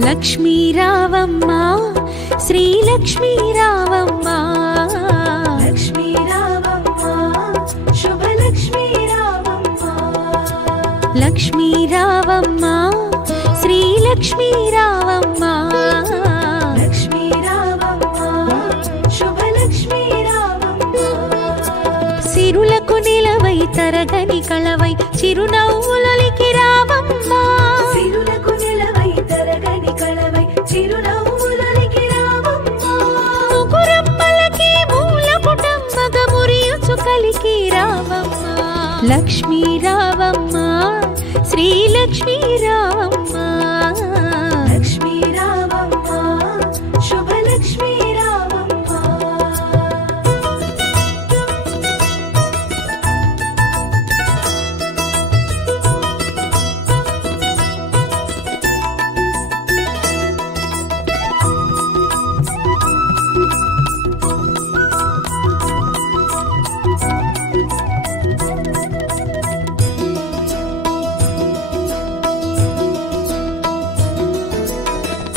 లక్ష్మీ రావమ్మ శ్రీ లక్ష్మీ రావమ్మ లక్ష్మీ రావమ్మ శుభ లక్ష్మీ రావమ్మ లక్ష్మీ రావమ్మ శ్రీ లక్ష్మీ రావమ్మ లక్ష్మీ రావమ్మ శుభ లక్ష్మీ రావమ్మ సిరులకు నిలవై తరగని కళవై చిరునవ్వులకి రావమ్మ సిరులకు నిలవై తరగని కళవై చిరునవ్వులకి రావమ్మ ముగురమ్మలకి మూల పుటమ్మగ మురియుచు కలికి రావమ్మ లక్ష్మీ రావమ్మ శ్రీ లక్ష్మీ రావమ్మ లక్ష్మీ రావమ్మ శుభ లక్ష్మీ రావమ్మ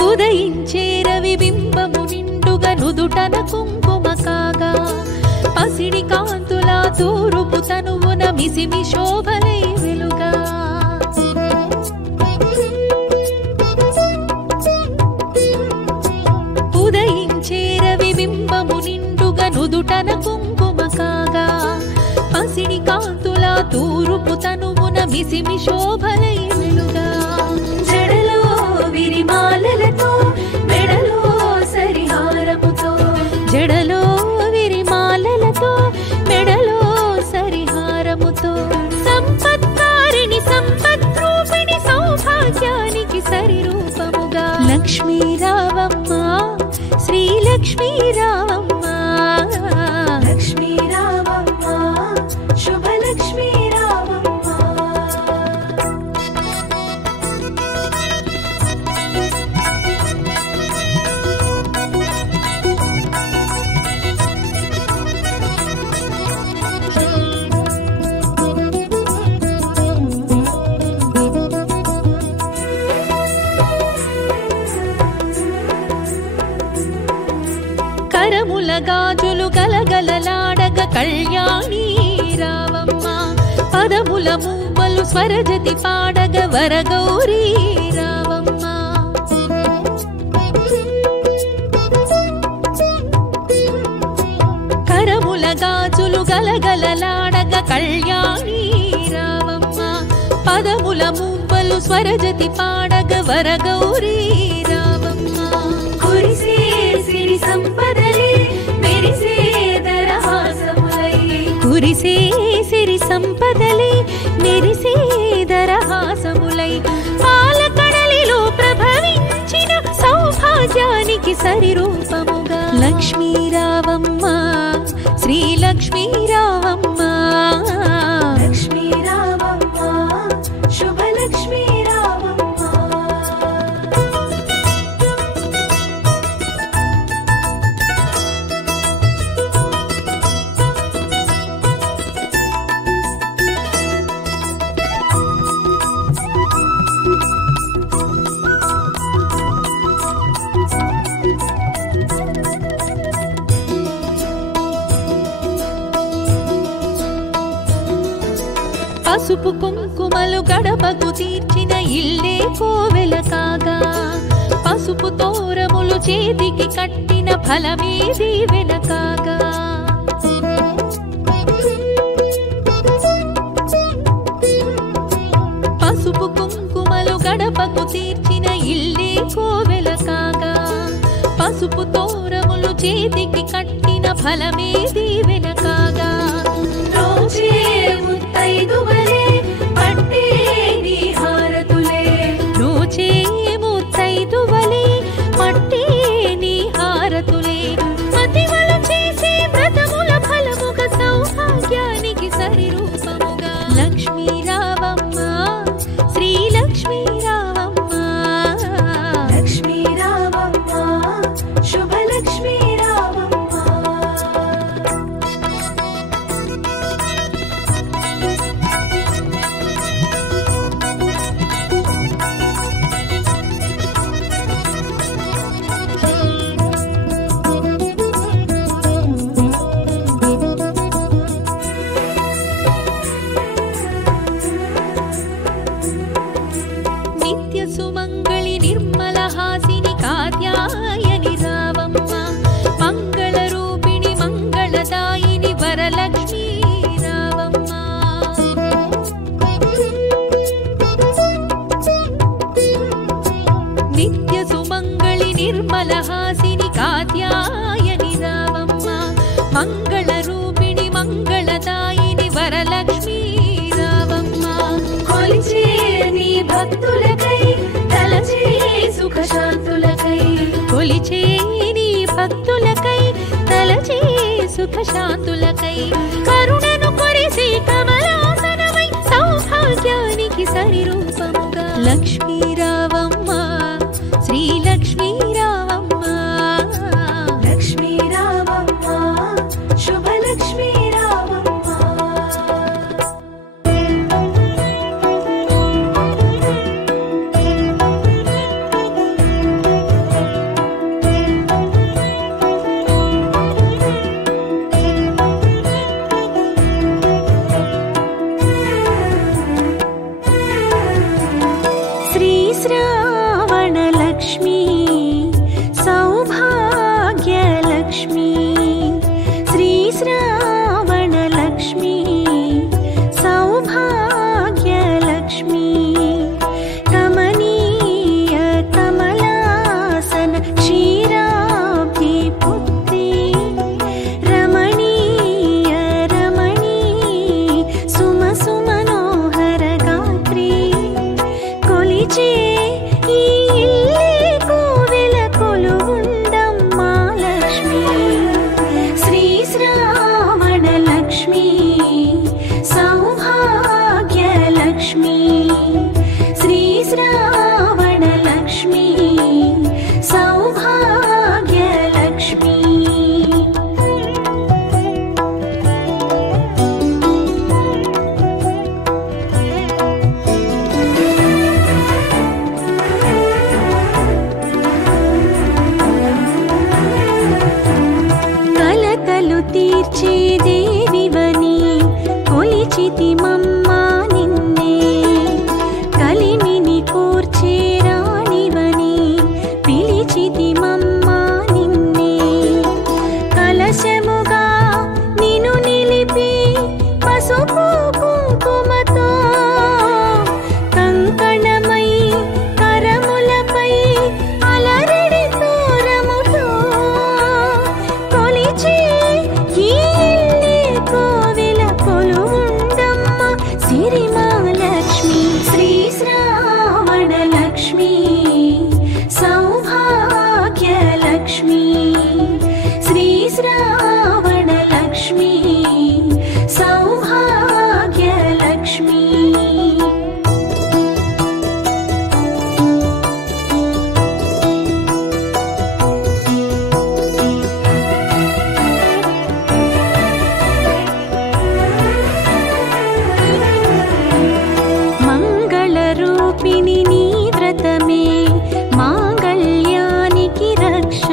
ఉదయించే రవి బింబము నిండుగా నుదుటన కుంకుమ కాగా పసిడి కాంతుల తూరుపు తనువున మిసిమి శోభలై వెలుగా ఉదయించే రవి బింబము నిండుగా నుదుటన కుంకుమ కాగా పసిడి కాంతుల తూరుపు తనువున మిసిమి శోభలై వెలుగా జడలో విరిమాలలతో మెడలో సరిహారముతో జడలో విరిమాలలతో మెడలో సరిహారముతో సంపత్కారిణి సంపద్రూపిణి సౌభాగ్యానికి సరిరూపముగా లక్ష్మీ రావమ్మ శ్రీ లక్ష్మీ రావమ్మ లక్ష్మీ రావమ్మ శుభ లక్ష్మీ రావమ్మ కరముల గాజులు గలగలలాడగ కళ్యాణి రావమ్మ పదముల మూవలు స్వరజతి పాడగ వరగౌరీ రావమ్మ కరముల గాజులు గలగలలాడగ కళ్యాణి రావమ్మ పదముల మూవలు స్వరజతి పాడగ వరగౌరీ రావమ్మ కురిసే సిరి సంపదలే మెరిసే దరహాసములై కురిసే సిరి సంపదలే మెరిసే దరహాసములై పాలకడలిలో ప్రభవించిన సౌభాగ్యానికి సరిరూపముగా లక్ష్మీ రావమ్మ శ్రీ లక్ష్మీ రావమ్మ లక్ష్మీ రావమ్మ శుభ లక్ష్మీ రావమ్మ పసుపు కుంకుమలు గడపకు తీర్చిన ఇల్లే కోవెల కాగా పసుపు తోరములు చేతికి కట్టిన ఫలమే దీవెన కాగా పసుపు కుంకుమలు గడపకు తీర్చిన ఇల్లే కోవెల కాగా పసుపు తోరములు చేతికి కట్టిన ఫలమే దీవెన కాగా రోజే ముత్తైదువలే పట్టే నీ హారతులే రోజే ముత్తైదువలే పట్టే నీ హారతులే మతిమలు చేసే వ్రతముల ఫలముగా సౌభాగ్యానికి సరిరూపముగా లక్ష్మీ రావమ్మ శ్రీ లక్ష్మీ రావమ్మ లక్ష్మీ రావమ్మ శుభ లక్ష్మీ రావమ్మ నిత్య సుమంగళి నిర్మల హాసిని కాత్యాయని రావమ్మ మంగళ రూపిణి మంగళదాయిని వరలక్ష్మీ రావమ్మ నిత్య సుమంగళి నిర్మల హాసిని కాత్యాయని రావమ్మ మంగళ రూపిణి మంగళదాయిని వరలక్ష్మీ రావమ్మ కొలిచే నీ భక్తులకై తలచే సుఖశాంతులకై కొలిచే నీ భక్తులకై తలచే సుఖశాంతులకై కరుణను కొరిసి కమలాసనమై సౌభాగ్యానికి సరిరూపముగా లక్ష్మీ రావమ్మ శ్రీ లక్ష్మీ రావమ్మ లక్ష్మీ రావమ్మ శుభలక్ష్మీ రావమ్మ శ్రీ శ్రావణ లక్ష్మీ సౌభాగ్యలక్ష్మీ శ్రీ శ్రావణ లక్ష్మీ సౌభాగ్యలక్ష్మీ కమనీయ కమలాసన క్షీరాబ్ధి పుత్రి రమణీయ రమణీ సుమ సుమనోహర గాత్రి కొలిచే ఈ ఇల్లే కోవెల కొలువుండమ్మా లక్ష్మీ శ్రీ శ్రావణ లక్ష్మీ సౌభాగ్యలక్ష్మీ శ్రీ శ్రావణ లక్ష్మీ సౌభాగ్యలక్ష్మీ కలకలు తీర్చే దేవివని కొలిచితి మమ్మా నిన్నే కలిమిని కూర్చే రాణివని పిలిచితి మమ్మా నిన్నే కలశముగా నిను నిలిపి పసుపు కుంకుమతో కంకణమై కరములపై అలరడి తోరముతో కొలిచే ఈ ఇల్లే కోవెల కొలువుండమ్మ సిరిమాలక్ష్మి శ్రీ శ్రావణ లక్ష్మీ సౌభాగ్యలక్ష్మీ శ్రీ శ్రావణ లక్ష్మీ సౌభాగ్యలక్ష్మీ మంగళ రూపిణి నీ వ్రతమే మాంగళ్యానికి రక్ష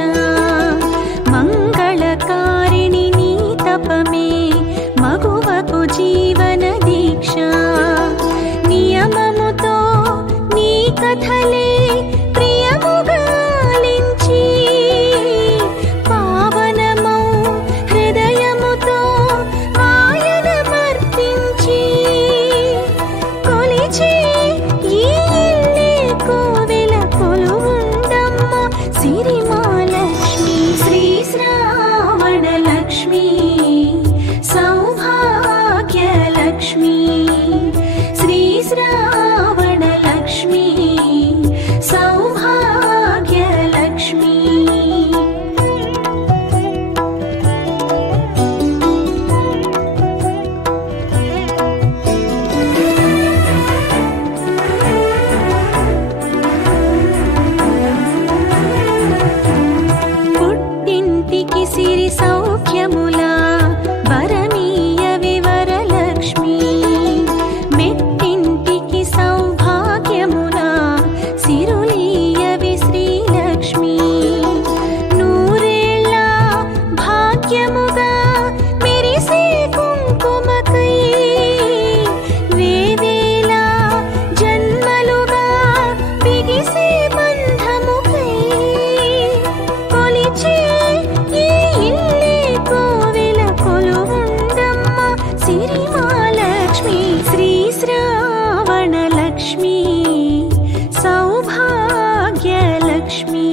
మంగళకారిణి నీ తపమే మగువకు జీవన దీక్ష నియమముతో నీ కథలే ప్రియముగాలించి పావనమౌ హృదయముతో ఆయనమర్పించి కొలిచే ఈ ఇల్లే కోవెల కొలువుండమ్మ సిరిమాలక్ష్మి శ్రీ శ్రావణ లక్ష్మీ సౌభాగ్యలక్ష్మీ శ్రీ శ్రావణ లక్ష్మీ लक्ष्मी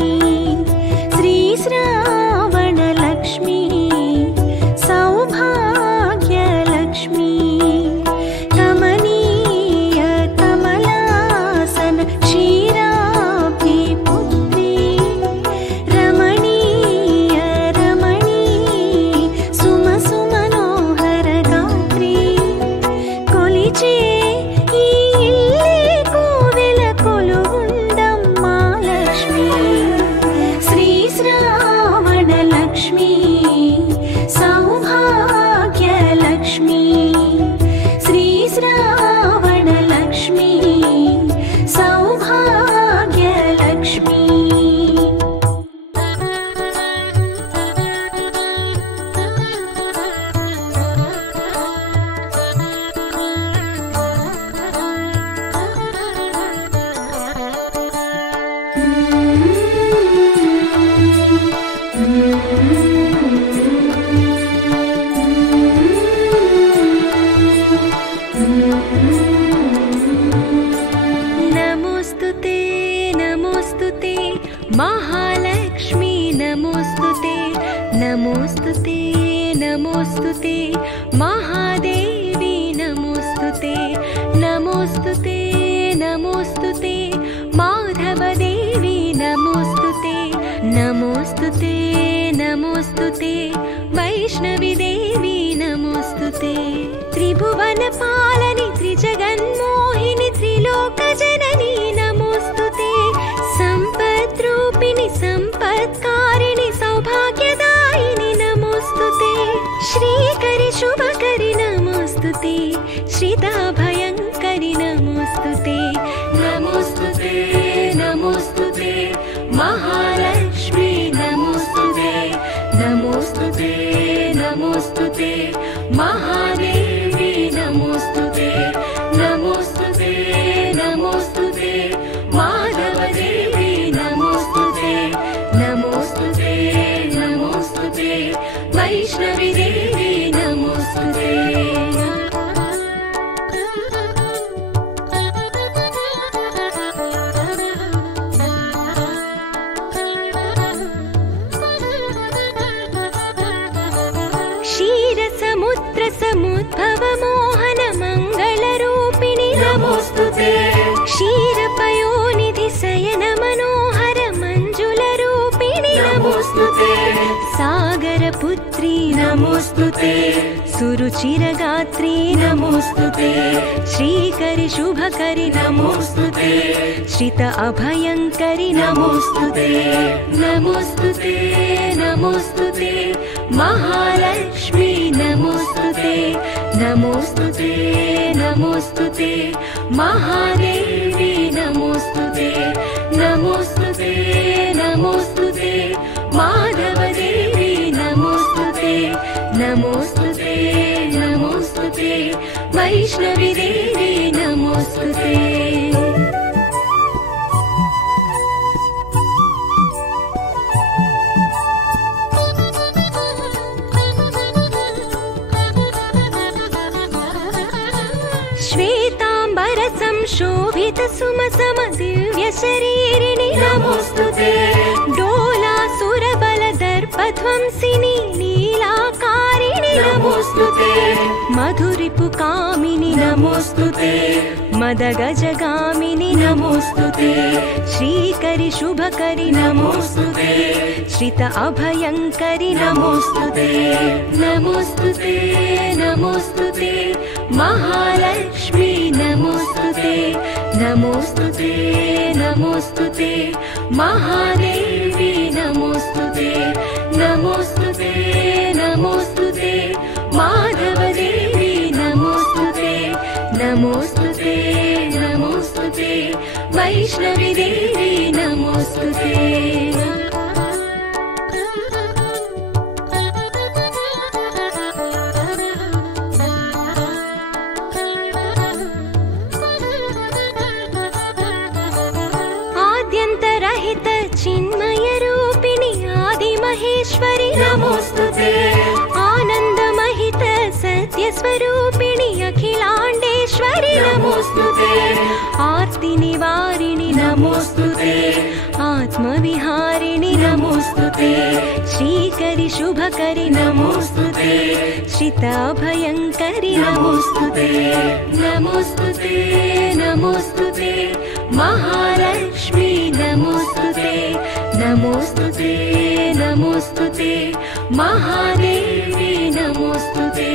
श्री श्रावण लक्ष्मी सौभाग्य लक्ष्मी कमनीय कमलासन क्षीराब्धि पुत्री रमणीय रमणी सुम सुमनोहर गात्री कोलिचे महालक्ष्मी नमोस्तुते नमोस्तुते नमोस्तुते महादेवी नमोस्तुते नमोस्तुते नमोस्तुते माधवदेवी नमोस्तुते नमोस्तुते नमोस्तुते वैष्णवी देवी नमोस्तुते त्रिभुवन पालनि त्रिजगन्मोहिनि त्रिलोकजननी नमोस्तुते संपद्रूपिणि संपत्कारिणि सौभाग्यदायिनि नमोस्तुते श्रीकरि शुभकरि नमोस्तुते श्रिताभयङ्करि नमोस्तुते नमोस्तुते नमोस्तुते महालक्ष्मी नमोस्तुते नमोस्तुते नमोस्तुते महादेवी नमोस्तुते नमोस्तुते नमोस्तुते माधवदेवी नमोस्तुते नमोस्तुते नमोस्तुते वैष्णवी देवी नमोस्तुते क्षीरसमुद्र समुद्भव मोहन मङ्गलरूपिणि नमोस्तुते क्षीरपयोनिधि शयन मनोहर मञ्जुलरूपिणि नमोस्तुते सागरपुत्री नमोस्तुते सुरुचिरगात्री नमोस्तुते श्रीकरि शुभकरि नमोस्तुते श्रित अभयङ्करि नमोस्तुते नमोस्तुते नमोस्तुते महालक्ष्मी नमोस्तुते नमोस्तुते नमोस्तुते महादेवी नमोस्तुते नमोस्तुते नमोस्तुते माधवदेवी नमोस्तुते नमोस्तुते नमोस्तुते वैष्णवी देवी नमोस्तुते श्वेतांबर संशोभित सुम सम दिव्य शरीरिणि नमोस्तुते डोलासुर बल दर्पध्वंसिनी नीलाकारिणि नमोस्तुते मधुरिपु कामिनि नमोस्तुते मदगजगामिनि नमोस्तुते श्रीकरि शुभकरि नमोस्तुते श्रित अभयङ्करि नमोस्तुते नमोस्तुते नमोस्तुते महालक्ष्मी नमोस्तुते नमोस्तुते नमोस्तुते महादेवी नमोस्तुते नमोस्तुते नमोस्तुते माधवदेवी नमोस्तुते नमोस्तुते नमोस्तुते वैष्णवी देवी नमोस्तुते चिन्मय रूपिणि आदि महेश्वरि नमोस्तुते आनन्दमहित सत्य स्वरूपिणि अखिलाण्डेश्वरि नमोस्तुते आर्ति निवारिणि नमोस्तुते आत्मविहारिणि नमोस्तुते श्रीकरि शुभकरि नमोस्तुते श्रिताभयङ्करि नमोस्तुते नमोस्तुते नमोस्तुते महालक्ष्मी नमोस्तुते नमोस्तुते नमोस्तुते महादेवी नमोस्तुते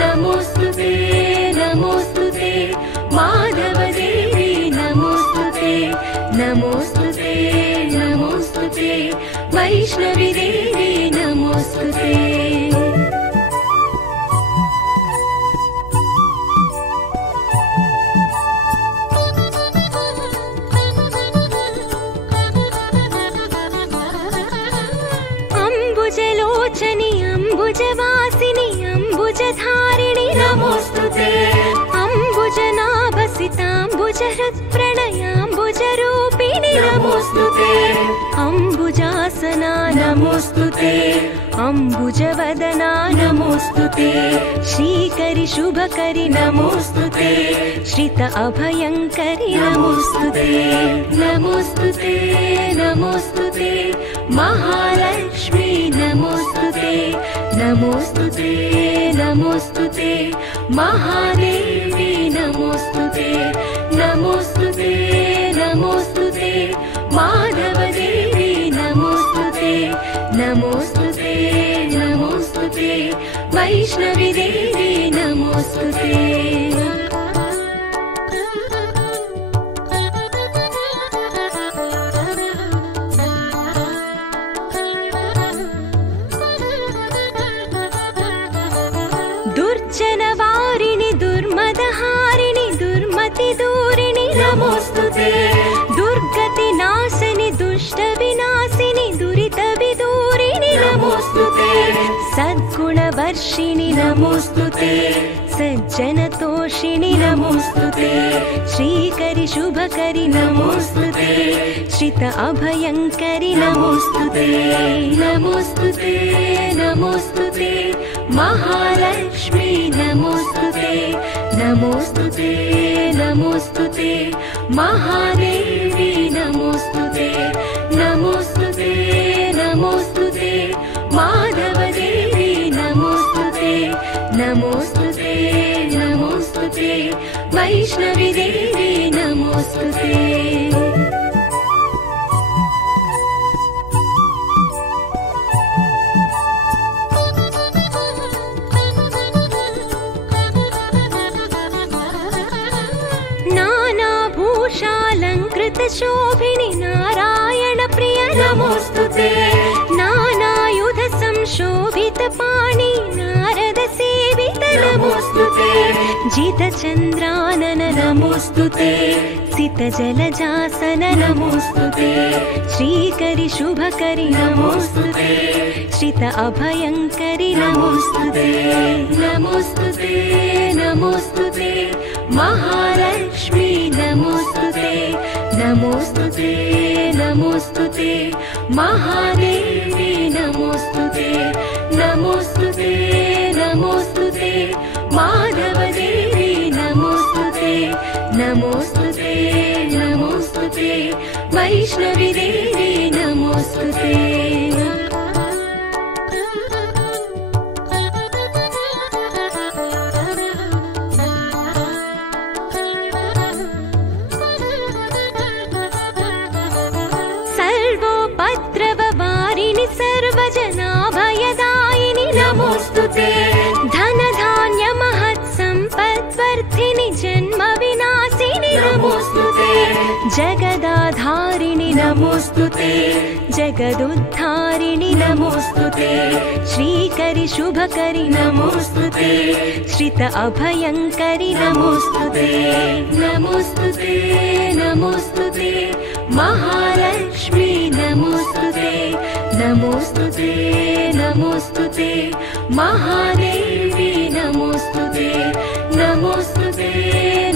नमोस्तुते नमोस्तुते माधवदेवी नमोस्तुते नमोस्तुते नमोस्तुते वैष्णवी देवी नमोस्तुते अम्बुजलोचनि अम्बुजवासिनि अम्बुजधारिणि नमोस्तुते अम्बुजनाभसिताम्बुजहृत्प्रणयाम्बुजरूपिणि नमोस्तुते अम्बुजासना नमोस्तुते अम्बुजवदना नमोस्तुते श्रीकरि शुभकरि नमोस्तुते श्रित अभयङ्करि नमोस्तुते नमोस्तुते नमोस्तुते महालक्ष्मी नमोस्तुते नमोस्तुते नमोस्तुते महादेवी नमोस्तुते नमोस्तुते नमोस्तुते माधवदेवी नमोस्तुते नमोस्तुते नमोस्तुते वैष्णवी देवी नमोस्तुते दुर्जनवारिणि दुर्मदहारिणि दुर्मतिदूरिणि नमोस्तुते दुर्गतिनाशिनि दुष्टविनाशिनि दुरितविदूरिणि नमोस्तुते सद्गुणवर्षिणि नमोस्तुते सज्जनतोषिणि नमोस्तुते श्रीकरि शुभकरि नमोस्तुते श्रित अभयङ्करि नमोस्तुते नमोस्तुते नमोस्तुते महालक्ष्मी नमोस्तुते नमोस्तुते नमोस्तुते महादेवी नमोस्तुते नमोस्तुते नमोस्तुते माधवदेवी नमोस्तुते नमोस्तुते नमोस्तुते वैष्णवी देवी नमोस्तुते शोभिनि नारायण प्रिय नमोस्तुते नानायुध संशोभित पाणि नारद सेवित नमोस्तुते जित चन्द्रानन नमोस्तुते सित जलजासन नमोस्तुते श्रीकरि शुभकरि नमोस्तुते श्रित अभयङ्करि नमोस्तुते नमोस्तुते नमोस्तुते महालक्ष्मी नमोस्तुते नमोस्तुते नमोस्तुते महादेवी नमोस्तुते नमोस्तुते नमोस्तुते माधवदेवी नमोस्तुते नमोस्तुते नमोस्तुते वैष्णवी देवी नमोस्तुते सर्वजनाभयदायिनि नमोस्तुते धनधान्य महत्सम्पद्वर्धिनि जन्म विनाशिनि नमोस्तुते जगदाधारिणि नमोस्तुते जगदुद्धारिणि नमोस्तुते श्रीकरि शुभकरि नमोस्तुते श्रित अभयङ्करि नमोस्तुते नमोस्तुते नमोस्तुते महालक्ष्मी नमोस्तुते नमोस्तुते नमोस्तुते महादेवी नमोस्तुते नमोस्तुते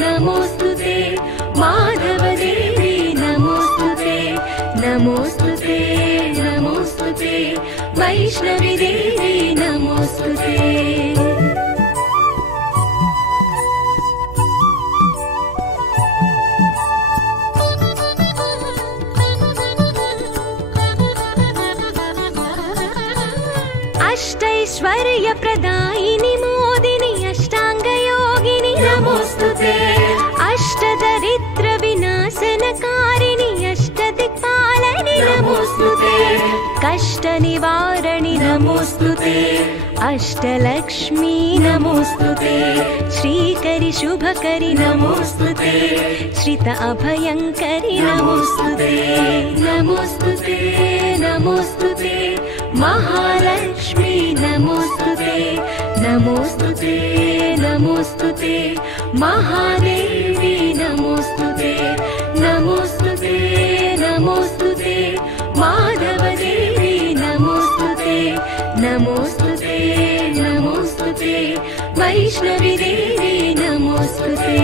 नमोस्तुते माधवदेवी नमोस्तुते नमोस्तुते नमोस्तुते वैष्णवी देवी नमोस्तुते ऐश्वर्यप्रदायिनि मोदिनि अष्टाङ्गयोगिनि नमोस्तुते अष्टदरिद्रविनाशनकारिणि अष्टदिक्पालनि नमोस्तुते कष्टनिवारणि नमोस्तुते अष्टलक्ष्मी नमोस्तुते श्रीकरि शुभकरि नमोस्तुते श्रित अभयङ्करि नमोस्तुते नमोस्तुते नमोस्तुते महालक्ष्मी नमोस्तुते नमोस्तुते नमोस्तुते महादेवी नमोस्तुते नमोस्तुते नमोस्तुते माधवदेवी नमोस्तुते नमोस्तुते नमोस्तुते वैष्णवी देवी नमोस्तुते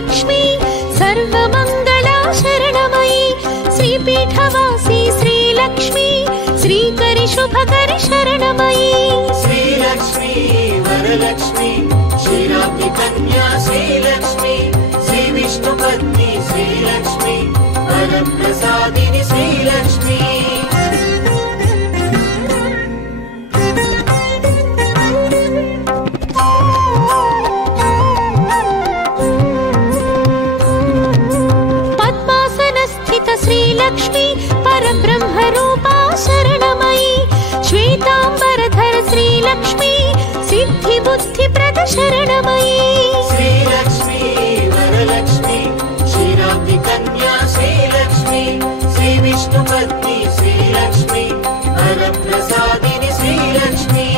लक्ष्मी सर्वमंगला शरणमयी श्रीपीठवासी श्रीलक्ष्मी श्रीकरि शुभकरि शरणमयी श्रीलक्ष्मी वरलक्ष्मी क्षीराब्धि कन्या श्रीलक्ष्मी श्रीविष्णुपत्नी श्रीलक्ष्मी वरप्रसादिनी श्रीलक्ष्मी श्रीलक्ष्मी परब्रह्मरूपा शरणमयी श्वेतांबरधर श्रीलक्ष्मी सिद्धिबुद्धिप्रद शरणमयी श्रीलक्ष्मी वरलक्ष्मी क्षीराब्धि कन्या श्रीलक्ष्मी श्रीविष्णुपत्नी श्रीलक्ष्मी वरप्रसादिनी श्रीलक्ष्मी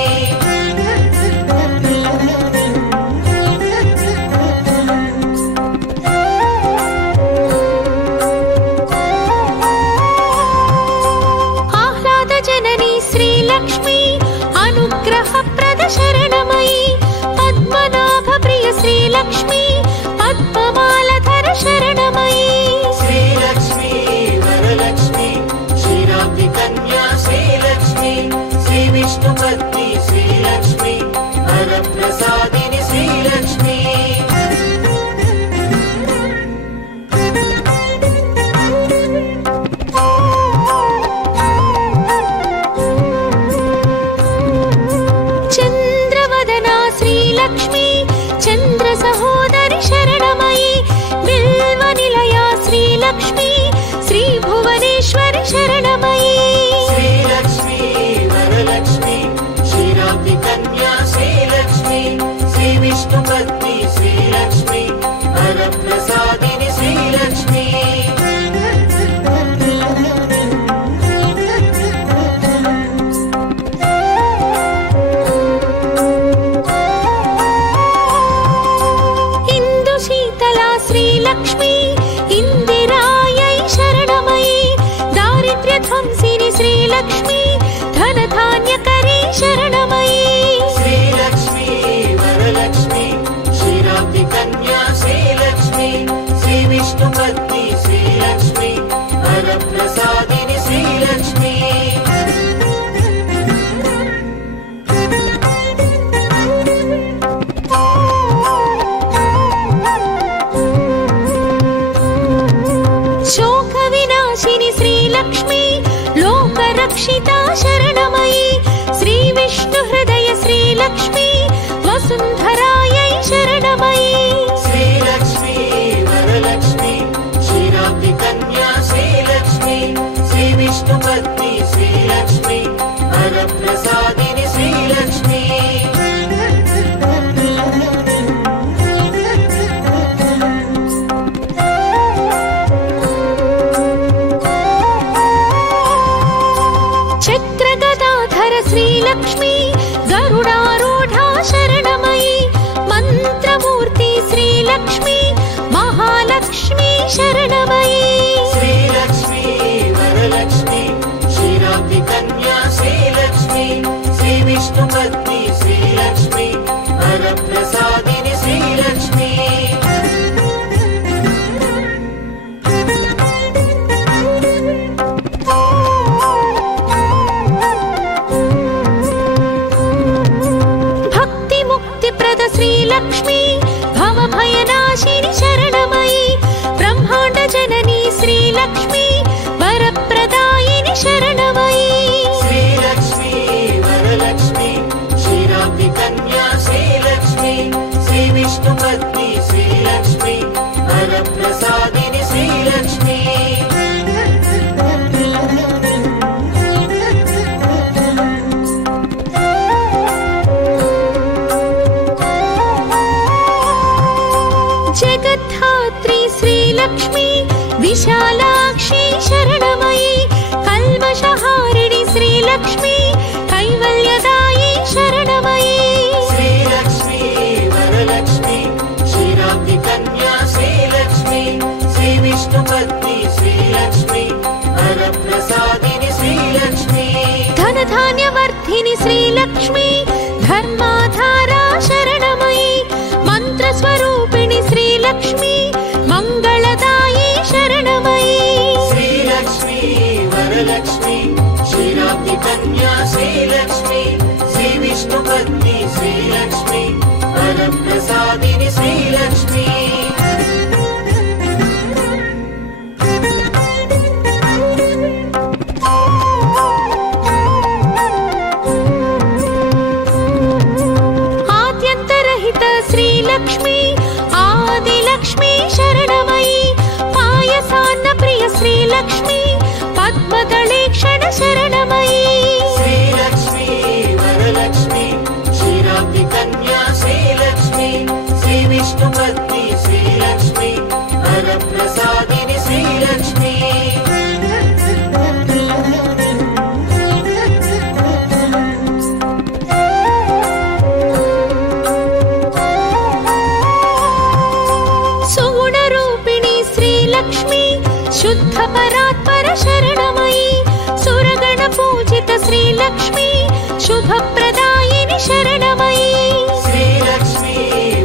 शरणमयी पद्मनाभ प्रिय श्रीलक्ष्मी पद्ममालधर शरणमयी श्रीलक्ष्मी वरलक्ष्मी क्षीराब्धि कन्या श्रीलक्ष्मी श्रीविष्णुपत्नी श्रीलक्ष्मी वरप्रसादिनी श्रीलक्ष्मी लक्ष्मी चंद्र सहोदरि शरणमयी बिल्वनिलया श्रीलक्ष्मी श्री भुवनेश्वरि शरणमयी श्रीलक्ष्मी वरलक्ष्मी क्षीराब्धि कन्या श्रीलक्ष्मी श्रीविष्णुपत्नी श्रीलक्ष्मी वरप्रसादिनी श्रीलक्ष्मी श्रीलक्ष्मी इंदिरायै शरणमयी दारिद्र्यध्वंसिनी श्रीलक्ष्मी धनधान्यकरी शरणमयी श्रीलक्ष्मी वरलक्ष्मी क्षीराब्धि कन्या श्रीलक्ष्मी श्रीविष्णुपत्नी श्रीलक्ष्मी वरप्रसादिनी श्रीलक्ष्मी श्रीलक्ष्मी लोकरक्षिता शरणमयी श्रीविष्णुहृदय श्रीलक्ष्मी वसुन्धरायै शरणमयी श्रीलक्ष्मी वरलक्ष्मी क्षीराब्धि कन्या श्रीलक्ष्मी श्रीविष्णुपत्नी श्रीलक्ष्मी वरप्रसादिनी श्रीलक्ष्मी श्रीलक्ष्मी गरुडारूढा शरणमयी मंत्रमूर्ति श्रीलक्ष्मी महालक्ष्मी शरणमयी श्रीलक्ष्मी वरलक्ष्मी क्षीराब्धि कन्या श्रीलक्ष्मी श्रीविष्णुपत्नी श्रीलक्ष्मी वरप्रसादिनी श्रीलक्ष्मी श्रीलक्ष्मी भवभयनाशिनि शरणमयि ब्रह्माण्ड जननी श्रीलक्ष्मी वरप्रदायिनि शरणमयि श्रीलक्ष्मी वरलक्ष्मी क्षीराब्धि कन्या श्रीलक्ष्मी श्रीविष्णुपत्नी श्रीलक्ष्मी वरप्रसादिनि श्रीलक्ष्मी जगद्धात्री श्रीलक्ष्मी विशालाक्षी शरणमयि कल्मषहारिणि श्रीलक्ष्मी कैवल्यदायी शरणमयि श्रीलक्ष्मी वरलक्ष्मी क्षीराब्धि कन्या श्रीलक्ष्मी श्रीविष्णुपत्नी श्रीलक्ष्मी वरप्रसादिनि श्रीलक्ष्मी धनधान्यवर्धिनि श्रीलक्ष्मी धर्माधारा शरणमयि मन्त्रस्वरूपिणि श्रीलक्ष्मी मङ्गलदायी शरणमयि श्रीलक्ष्मी वरलक्ष्मी क्षीराब्धि कन्या श्रीलक्ष्मी श्रीविष्णुपत्नी श्रीलक्ष्मी वरप्रसादिनि श्रीलक्ष्मी आद्यन्तरहित श्रीलक्ष्मी आदिलक्ष्मी शरणमयि पायसान्नप्रिय श्रीलक्ष्मी पद्मदलेक्षण शरणमयि श्रीलक्ष्मी वरलक्ष्मी क्षीराब्धि कन्या श्रीलक्ष्मी श्रीविष्णुपत्नी श्रीलक्ष्मी वरप्रसादिनि श्रीलक्ष्मी सुगुणरूपिणी श्रीलक्ष्मी शुद्ध परात्पर शरणमयि सुरगणपूजित श्रीलक्ष्मी शुभप्रदायिनि शरणमयि श्रीलक्ष्मी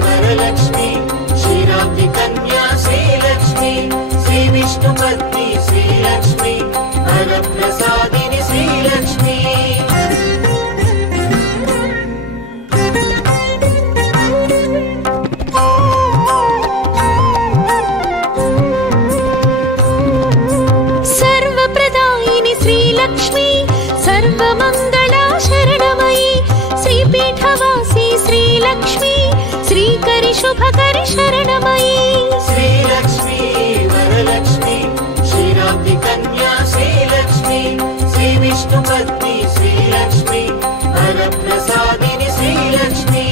वरलक्ष्मी क्षीराब्धि कन्या श्रीलक्ष्मी श्रीविष्णुपत्नी श्रीलक्ष्मी वरप्रसादिनि श्रीलक्ष्मी सर्वप्रदायिनि श्रीलक्ष्मी सर्वमङ्गला शरणमयि श्रीपीठवासी श्रीलक्ष्मी श्रीकरि शुभकरि शरणमयि श्रीलक्ष्मी वरलक्ष्मी क्षीराब्धि कन्या श्रीलक्ष्मी श्रीविष्णुपत्नी श्रीलक्ष्मी वरप्रसादिनि श्रीलक्ष्मी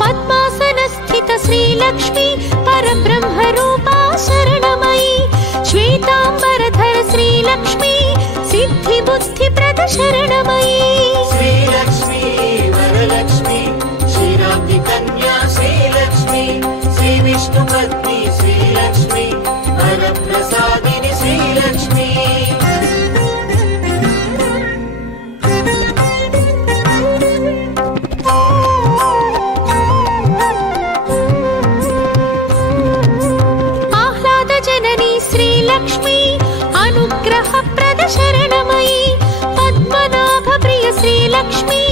पद्मासनस्थित श्रीलक्ष्मी परब्रह्मरूपा शरणमयि श्वेताम्बरधर श्रीलक्ष्मी सिद्धिबुद्धिप्रद शरणमयि श्रीलक्ष्मी वरलक्ष्मी क्षीराब्धि कन्या श्रीलक्ष्मी श्रीविष्णुपत्नी श्रीलक्ष्मी वरप्रसादिनि श्रीलक्ष्मी आह्लादजननी श्रीलक्ष्मी अनुग्रहप्रद शरणमयि पद्मनाभप्रिय श्रीलक्ष्मी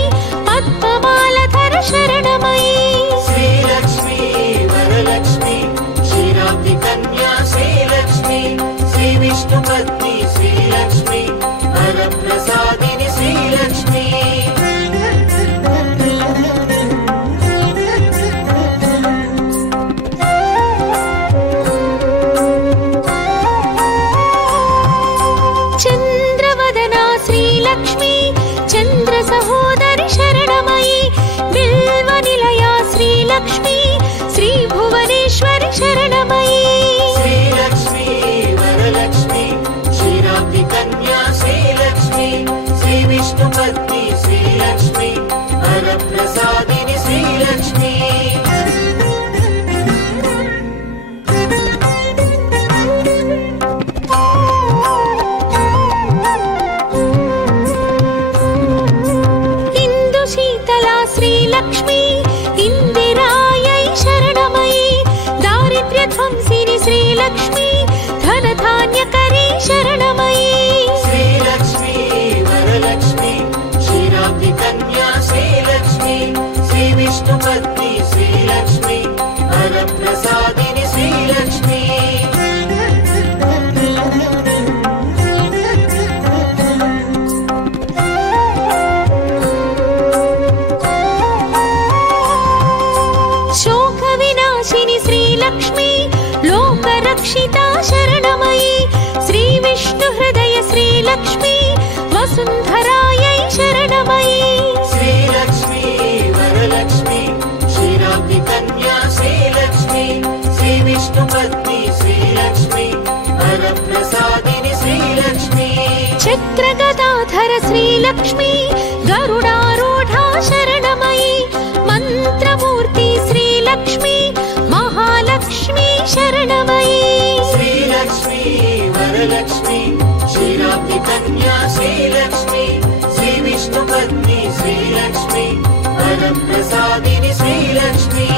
पद्ममालधर शरणमयि श्रीलक्ष्मी वरलक्ष्मी क्षीराब्धि कन्या श्रीलक्ष्मी श्रीविष्णुपत्नी श्रीलक्ष्मी वरप्रसादिनि श्रीलक्ष्मी चन्द्रवदना श्रीलक्ष्मी चन्द्रसहोदरि शरणमयि बिल्वनिलया श्रीलक्ष्मी श्रीभुवनेश्वरि शरणमयि श्रीलक्ष्मी वरलक्ष्मी क्षीराब्धि कन्या श्रीलक्ष्मी श्रीविष्णुपत्नी श्रीलक्ष्मी वरप्रसादिनि श्रीलक्ष्मी श्रीलक्ष्मी इन्दिरायै शरणमयि दारिद्र्यध्वंसिनि श्रीलक्ष्मी शरणमयी श्रीलक्ष्मी वरलक्ष्मी क्षीराब्धि कन्या श्रीलक्ष्मी श्रीविष्णुपत्नी श्रीलक्ष्मी वरप्रसादिनि श्रीलक्ष्मी शोकविनाशिनि श्रीलक्ष्मी लोकरक्षिता शरणमयी श्रीविष्णुहृदय श्रीलक्ष्मी वसुन्धरायै शरणमयी श्रीलक्ष्मी वरलक्ष्मी क्षीराब्धि कन्या श्रीलक्ष्मी श्रीविष्णुपत्नी श्रीलक्ष्मी वरप्रसादिनि श्रीलक्ष्मी चक्रगदाधर श्रीलक्ष्मी गरुडारूढा शरणमयी मन्त्रमूर्ति श्रीलक्ष्मी महालक्ष्मी शरणमयी श्रीलक्ष्मी वरलक्ष्मी क्षीराब्धि कन्या श्रीलक्ष्मी श्रीविष्णुपत्नी श्रीलक्ष्मी वरप्रसादिनि श्रीलक्ष्मी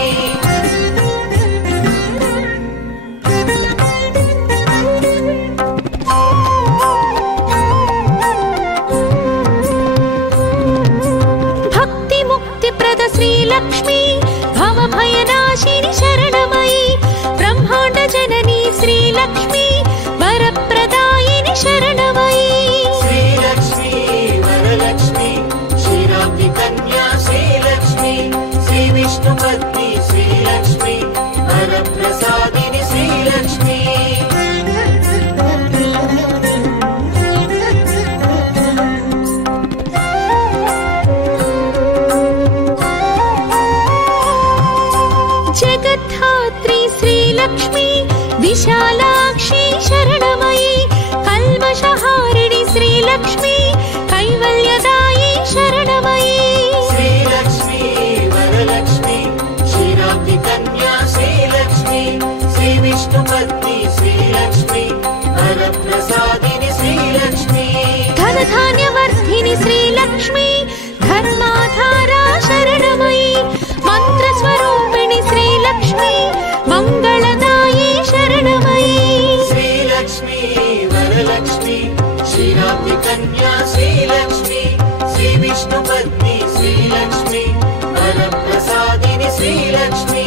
श्रीलक्ष्मी भवभयनाशिनि शरणमयी ब्रह्माण्ड जननी श्रीलक्ष्मी वरप्रदायिनि शरणमयी श्रीलक्ष्मी वरलक्ष्मी क्षीराब्धि कन्या श्रीलक्ष्मी श्रीविष्णुपत्नी श्रीलक्ष्मी वरप्रसादिनि श्रीलक्ष्मी जगद्धात्री श्रीलक्ष्मी विशालाक्षी शरणमयी कल्मषहारिणि श्रीलक्ष्मी कैवल्यदायी शरणमयी श्रीलक्ष्मी वरलक्ष्मी क्षीराब्धि कन्या श्रीलक्ष्मी श्रीविष्णुपत्नी श्रीलक्ष्मी वरप्रसादिनि श्रीलक्ष्मी धनधान्यवर्धिनि श्रीलक्ष्मी धर्माधारा शरणमयी मन्त्रस्वरूपिणि श्रीलक्ष्मी मङ्गलदायी शरणमयी श्रीलक्ष्मी वरलक्ष्मी क्षीराब्धि कन्या श्रीलक्ष्मी श्रीविष्णुपत्नी श्रीलक्ष्मी वरप्रसादिनि श्रीलक्ष्मी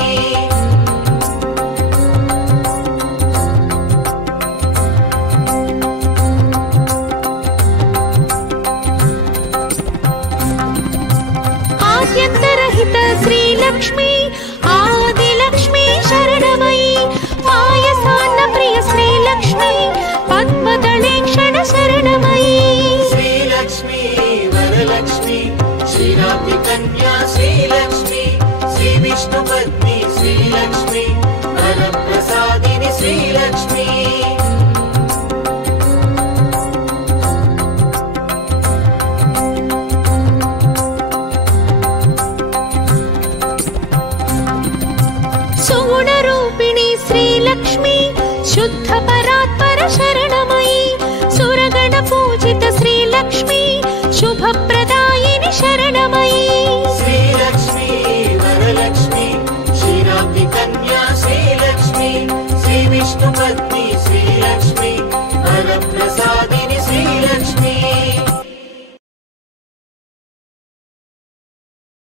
आद्यन्तरहित श्रीलक्ष्मी आदिलक्ष्मी शरणमयी पायसान्नप्रिय श्रीलक्ष्मी पद्मदलेक्षण शरणमयी श्रीलक्ष्मी वरलक्ष्मी क्षीराब्धि कन्या श्रीलक्ष्मी श्रीविष्णुपत्नी श्रीलक्ष्मी वरप्रसादिनि श्रीलक्ष्मी सुगुणरूपिणी श्रीलक्ष्मी शुद्ध परात्पर शरणमयी सुरगणपूजित श्रीलक्ष्मी शुभप्रदायिनि शरणमयी श्रीलक्ष्मी वरलक्ष्मी क्षीराब्धि कन्या श्रीलक्ष्मी श्रीविष्णुपत्नी